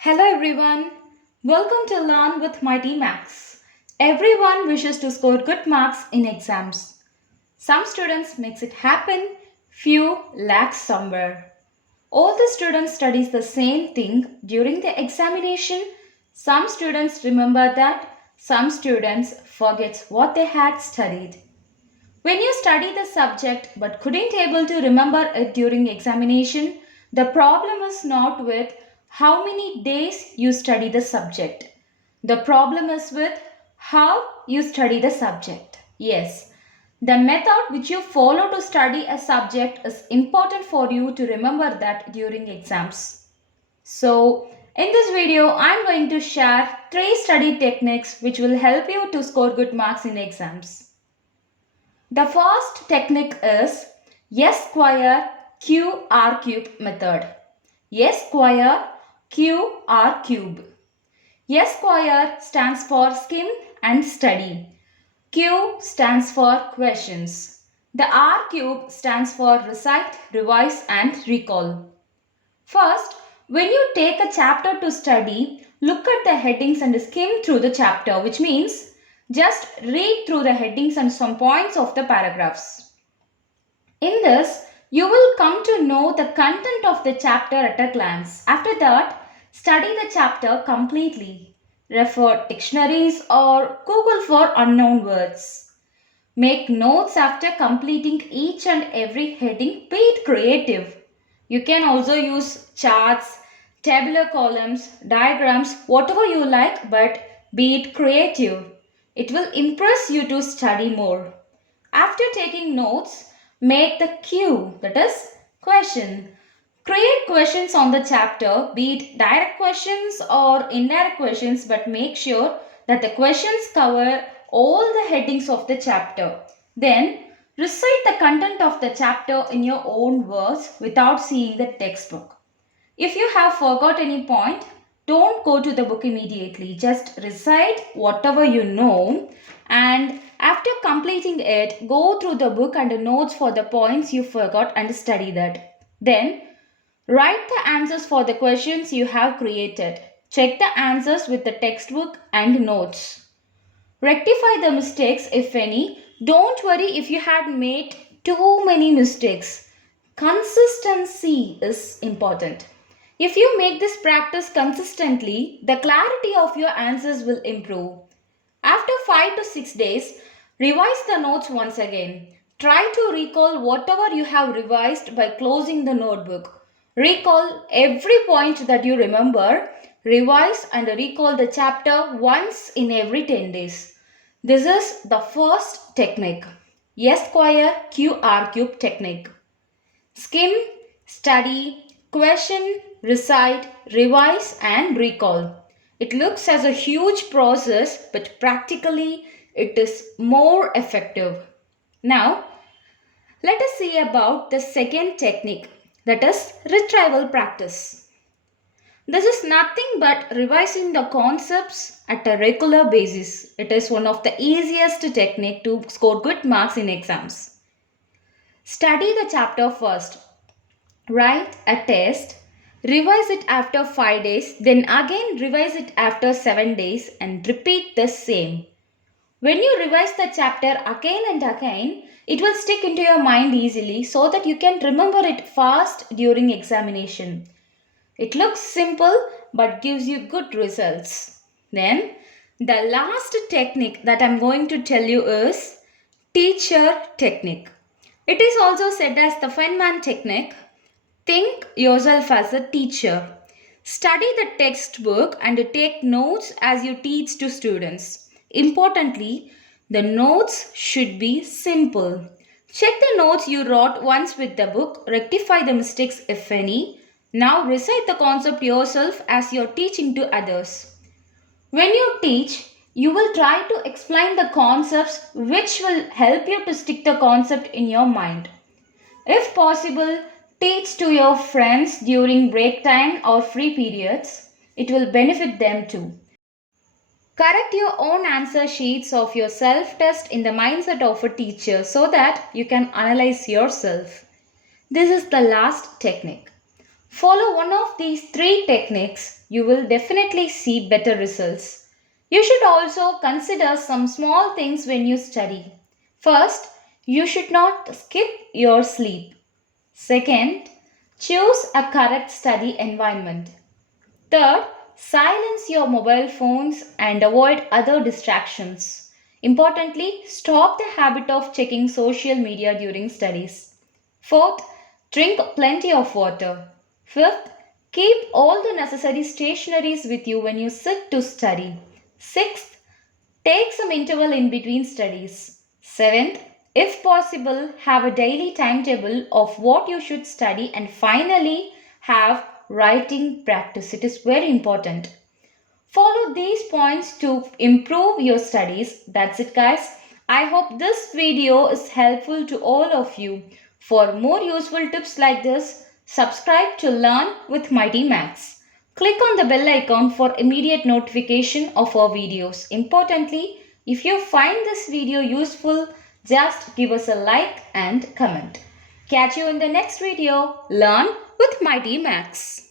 Hello everyone. Welcome to Learn with MightyMax. Everyone wishes to score good marks in exams. Some students makes it happen, few lacks somewhere. All the students studies the same thing during the examination. Some students remember that, some students forgets what they had studied. When you study the subject but couldn't able to remember it during examination, the problem is not with how many days you study the subject. The problem is with how you study the subject. Yes, the method which you follow to study a subject is important for you to remember that during exams. So, in this video, I am going to share 3 study techniques which will help you to score good marks in exams. The first technique is S square Q R cube method. S square Q R cube. S square stands for skim and study. Q stands for questions. The R cube stands for recite, revise and recall. First, when you take a chapter to study, look at the headings and skim through the chapter, which means just read through the headings and some points of the paragraphs. In this, you will come to know the content of the chapter at a glance. After that, study the chapter completely. Refer dictionaries or Google for unknown words. Make notes after completing each and every heading. Be it creative. You can also use charts, tabular columns, diagrams, whatever you like, but be it creative. It will impress you to study more. After taking notes, make the cue, that is, question. Create questions on the chapter, be it direct questions or indirect questions, but make sure that the questions cover all the headings of the chapter. Then, recite the content of the chapter in your own words without seeing the textbook. If you have forgot any point, don't go to the book immediately. Just recite whatever you know, and after completing it, go through the book and the notes for the points you forgot and study that. Then write the answers for the questions you have created. Check the answers with the textbook and notes. Rectify the mistakes if any. Don't worry if you had made too many mistakes. Consistency is important. If you make this practice consistently, the clarity of your answers will improve. After 5 to 6 days, revise the notes once again. Try to recall whatever you have revised by closing the notebook. Recall every point that you remember. Revise and recall the chapter once in every 10 days. This is the first technique. S square QR cube technique. Skim, study, question, recite, revise and recall. It looks as a huge process, but practically it is more effective. Now, let us see about the second technique, that is retrieval practice. This is nothing but revising the concepts at a regular basis. It is one of the easiest technique to score good marks in exams. Study the chapter first. Write a test. Revise it after 5 days. Then again revise it after 7 days and repeat the same. When you revise the chapter again and again, it will stick into your mind easily so that you can remember it fast during examination. It looks simple but gives you good results. Then, the last technique that I'm going to tell you is teacher technique. It is also said as the Feynman Technique. Think yourself as a teacher. Study the textbook and take notes as you teach to students. Importantly, the notes should be simple. Check the notes you wrote once with the book, rectify the mistakes if any. Now recite the concept yourself as you're teaching to others. When you teach, you will try to explain the concepts which will help you to stick the concept in your mind. If possible, teach to your friends during break time or free periods. It will benefit them too. Correct your own answer sheets of your self-test in the mindset of a teacher so that you can analyze yourself. This is the last technique. Follow one of these 3 techniques, you will definitely see better results. You should also consider some small things when you study. First, you should not skip your sleep. Second, choose a correct study environment. Third, silence your mobile phones and avoid other distractions. Importantly, stop the habit of checking social media during studies. Fourth, drink plenty of water. Fifth, keep all the necessary stationaries with you when you sit to study. Sixth, take some interval in between studies. Seventh, if possible, have a daily timetable of what you should study. And finally, have writing practice. It is very important. Follow these points to improve your studies. That's it, guys. I hope this video is helpful to all of you. For more useful tips like this, subscribe to Learn with MightyMax. Click on the bell icon for immediate notification of our videos. Importantly, if you find this video useful, just give us a like and comment. Catch you in the next video. Learn with MightyMax.